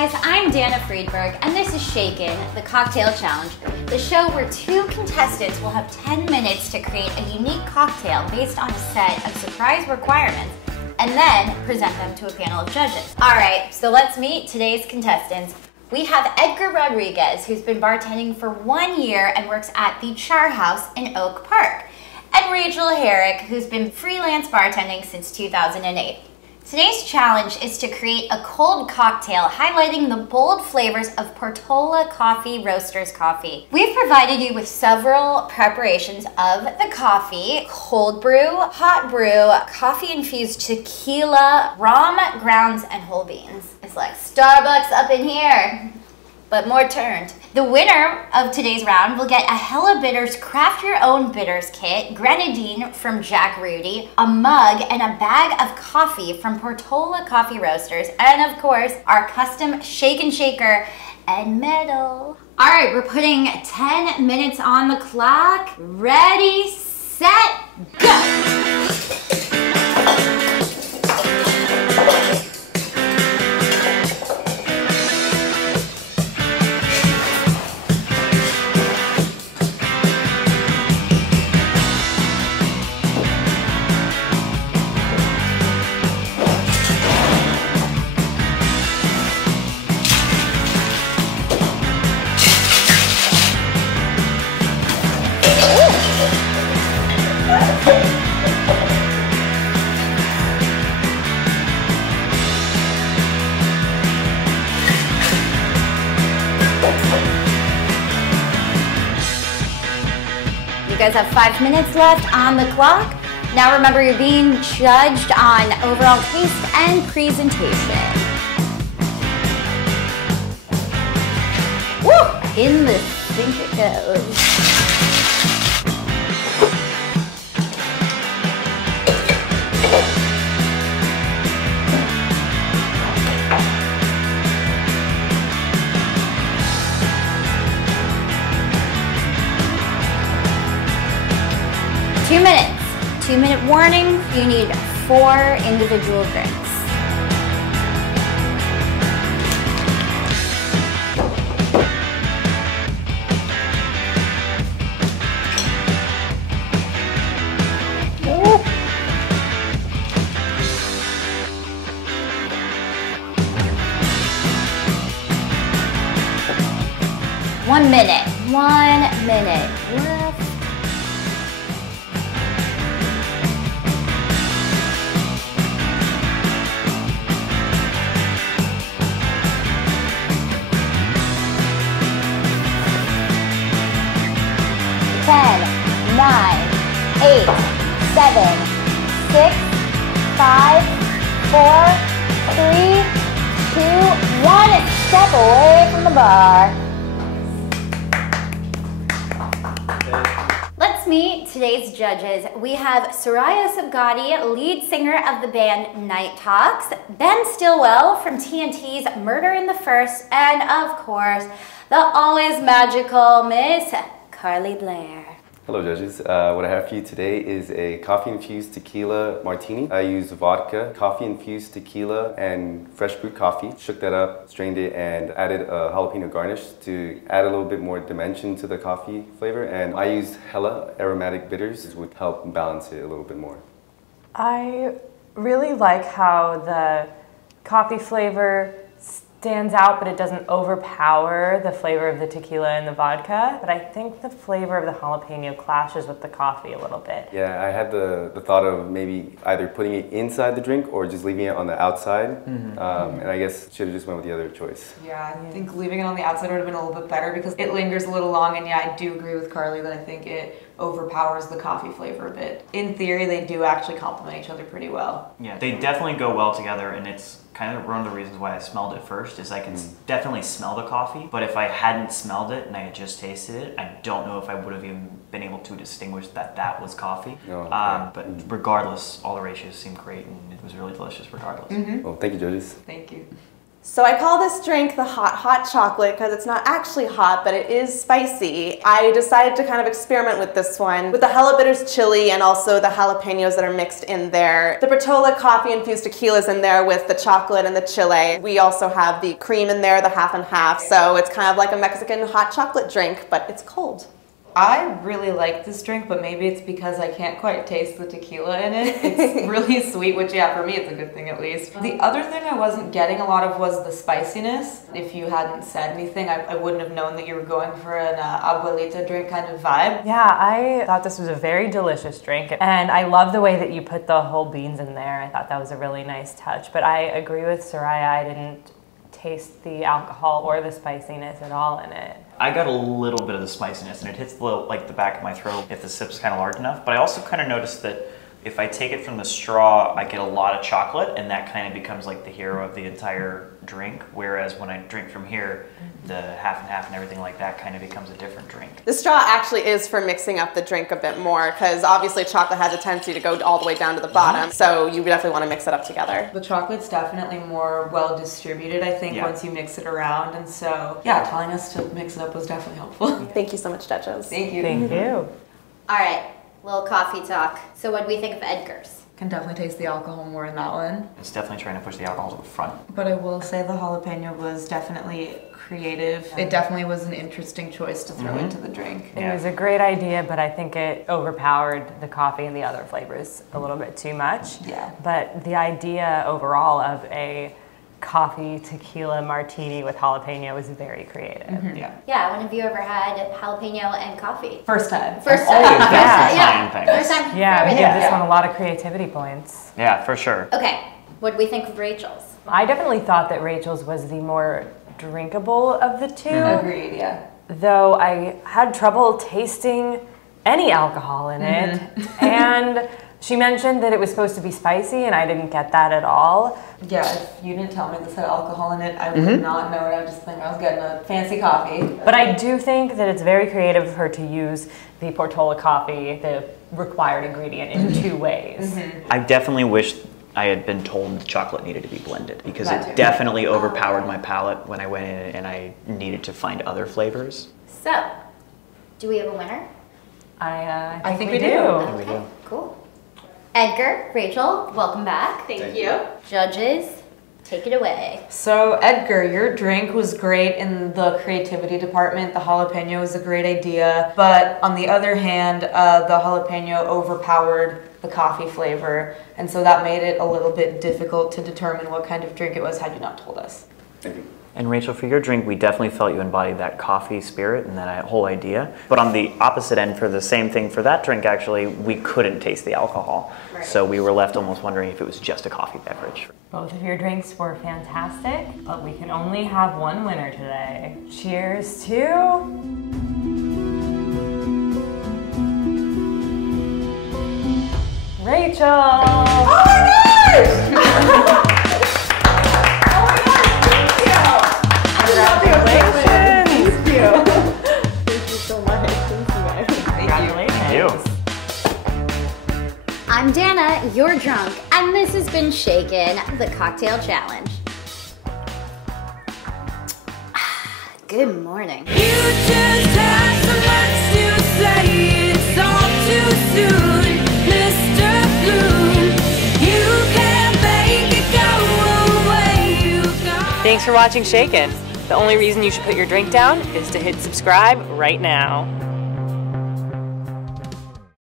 guys, I'm Dana Friedberg, and this is Shaken, the Cocktail Challenge, the show where 2 contestants will have 10 minutes to create a unique cocktail based on a set of surprise requirements, and then present them to a panel of judges. All right, so let's meet today's contestants. We have Edgar Rodriguez, who's been bartending for 1 year and works at the Char House in Oak Park, and Rachel Herrick, who's been freelance bartending since 2008. Today's challenge is to create a cold cocktail highlighting the bold flavors of Portola Coffee Roasters coffee. We've provided you with several preparations of the coffee: cold brew, hot brew, coffee-infused tequila, rum, grounds, and whole beans. It's like Starbucks up in here, but more turned. The winner of today's round will get a Hella Bitters Craft Your Own Bitters kit, grenadine from Jack Rudy, a mug, and a bag of coffee from Portola Coffee Roasters, and of course, our custom shake and shaker and medal. All right, we're putting 10 minutes on the clock. Ready, set, go! You guys have 5 minutes left on the clock. Now remember, you're being judged on overall taste and presentation. Woo! In the sink it goes. Minutes. 2-minute warning. You need 4 individual drinks. Ooh. 1 minute. 1 minute left. 10, 9, 8, 7, 6, 5, 4, 3, 2, 1. Step away from the bar. Let's meet today's judges. We have Soraya Sabgati, lead singer of the band Night Talks, Ben Stillwell from TNT's Murder in the First, and of course, the always magical Miss Karlie Blair. Hello judges, what I have for you today is a coffee-infused tequila martini. I used vodka, coffee-infused tequila, and fresh brewed coffee. Shook that up, strained it, and added a jalapeno garnish to add a little bit more dimension to the coffee flavor. And I used Hella aromatic bitters, which would help balance it a little bit more. I really like how the coffee flavor stands out, but it doesn't overpower the flavor of the tequila and the vodka. But I think the flavor of the jalapeno clashes with the coffee a little bit. Yeah, I had the thought of maybe either putting it inside the drink or just leaving it on the outside. And I guess should have just went with the other choice. Yeah, I think leaving it on the outside would have been a little bit better because it lingers a little long. And yeah, I do agree with Karlie that I think it overpowers the coffee flavor a bit. In theory, they do actually complement each other pretty well. Yeah, they definitely go well together, and it's kind of one of the reasons why I smelled it first is I can definitely smell the coffee, but if I hadn't smelled it and I had just tasted it, I don't know if I would have even been able to distinguish that that was coffee. But regardless, all the ratios seemed great, and it was really delicious regardless. Well, thank you, judges. Thank you. So I call this drink the hot chocolate because it's not actually hot, but it is spicy. I decided to kind of experiment with this one with the Hella Bitters chili and also the jalapenos that are mixed in there. The Portola Coffee Infused Tequila is in there with the chocolate and the chile. We also have the cream in there, the half and half. So it's kind of like a Mexican hot chocolate drink, but it's cold. I really like this drink, but maybe it's because I can't quite taste the tequila in it. It's really sweet, which yeah, for me it's a good thing at least. The other thing I wasn't getting a lot of was the spiciness. If you hadn't said anything, I wouldn't have known that you were going for an abuelita drink kind of vibe. Yeah, I thought this was a very delicious drink, and I love the way that you put the whole beans in there. I thought that was a really nice touch, but I agree with Soraya. I didn't taste the alcohol or the spiciness at all in it. I got a little bit of the spiciness, and it hits the back of my throat if the sip's kind of large enough. But I also kind of noticed that if I take it from the straw, I get a lot of chocolate, and that kind of becomes like the hero of the entire drink. Whereas when I drink from here, the half and half and everything like that kind of becomes a different drink. The straw actually is for mixing up the drink a bit more because obviously chocolate has a tendency to go all the way down to the bottom. So you definitely want to mix it up together. The chocolate's definitely more well distributed, I think, once you mix it around. And so, yeah, telling us to mix it up was definitely helpful. Thank you so much, judges. Thank you. Thank you. All right, little coffee talk. So what do we think of Edgar's? Can definitely taste the alcohol more in that one. It's definitely trying to push the alcohol to the front. But I will say the jalapeno was definitely creative. It definitely was an interesting choice to throw into the drink. It was a great idea, but I think it overpowered the coffee and the other flavors a little bit too much. Yeah. But the idea overall of a coffee tequila martini with jalapeno was very creative. Yeah. Yeah, when have you ever had jalapeno and coffee? First time. First time. Always First best time. time thing. First time. Yeah, we for give everything. this one a lot of creativity points. Yeah, for sure. Okay, what do we think of Rachel's? I definitely thought that Rachel's was the more drinkable of the two. Agreed, yeah. Though I had trouble tasting any alcohol in it. And she mentioned that it was supposed to be spicy, and I didn't get that at all. Yeah, if you didn't tell me this had alcohol in it, I would not know it. I would just think I was getting a fancy coffee. But I do think that it's very creative of her to use the Portola coffee, the required ingredient, in two ways. I definitely wish I had been told the chocolate needed to be blended because That too. it definitely overpowered my palate when I went in and I needed to find other flavors. So, do we have a winner? I think we do. Yeah, we do. Cool. Edgar, Rachel, welcome back. Thank you. Judges, take it away. So Edgar, your drink was great in the creativity department. The jalapeno was a great idea. But on the other hand, the jalapeno overpowered the coffee flavor. And so that made it a little bit difficult to determine what kind of drink it was had you not told us. Thank you. And Rachel, for your drink, we definitely felt you embodied that coffee spirit and that whole idea. But on the opposite end, for the same thing for that drink, actually, we couldn't taste the alcohol. Right. So we were left almost wondering if it was just a coffee beverage. Both of your drinks were fantastic, but we can only have one winner today. Cheers to... Rachel! Oh my gosh! Congratulations! Thank you. Thank you so much. Thank you. Congratulations. I'm Dana, you're drunk, and this has been Shaken, the cocktail challenge. Good morning. You just had so much to say, it's all too soon, Mr. Bloom. You can't make it go away, you got. Thanks for watching Shaken. The only reason you should put your drink down is to hit subscribe right now.